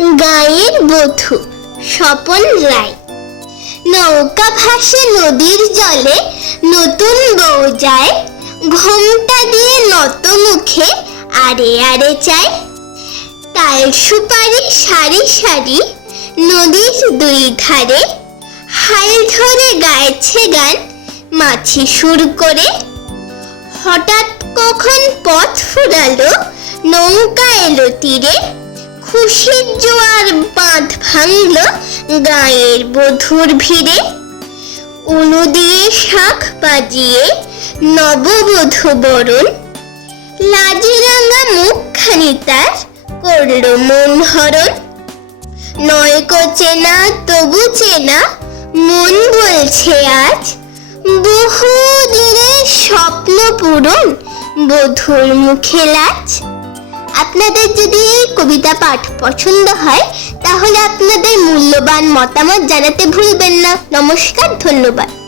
গায়ের বধূ, স্বপন রায়। নৌকা ভাসে নদীর জলে, নতুন বউ যায়। ঘোমটা দিয়ে নত মুখে, আরে আরে চায়। তাল সুপারি সারি সারি, নদীর দুই ধারে। হাল ধরে গাইছে গান, মাছি সুর করে। হঠাৎ কখন পথ ফুরালো, নৌকা এলো তীরে। খুশির জোয়ার বাঁধ ভাঙল গায়ের বধুর ভিড়ে। উনু দিয়ে শাখ বাজিয়ে নববধূ বরণ। লাজে রাঙা মুখখানি তার করল মন হরণ। নয়কো চেনা, তবু চেনা, মন বলছে আজ। বহু দিনের স্বপ্ন পূরণ, বধুর মুখে লাজ। আপনাদের যদি এই কবিতা পাঠ পছন্দ হয়, তাহলে আপনাদের মূল্যবান মতামত জানাতে ভুলবেন না। নমস্কার, ধন্যবাদ।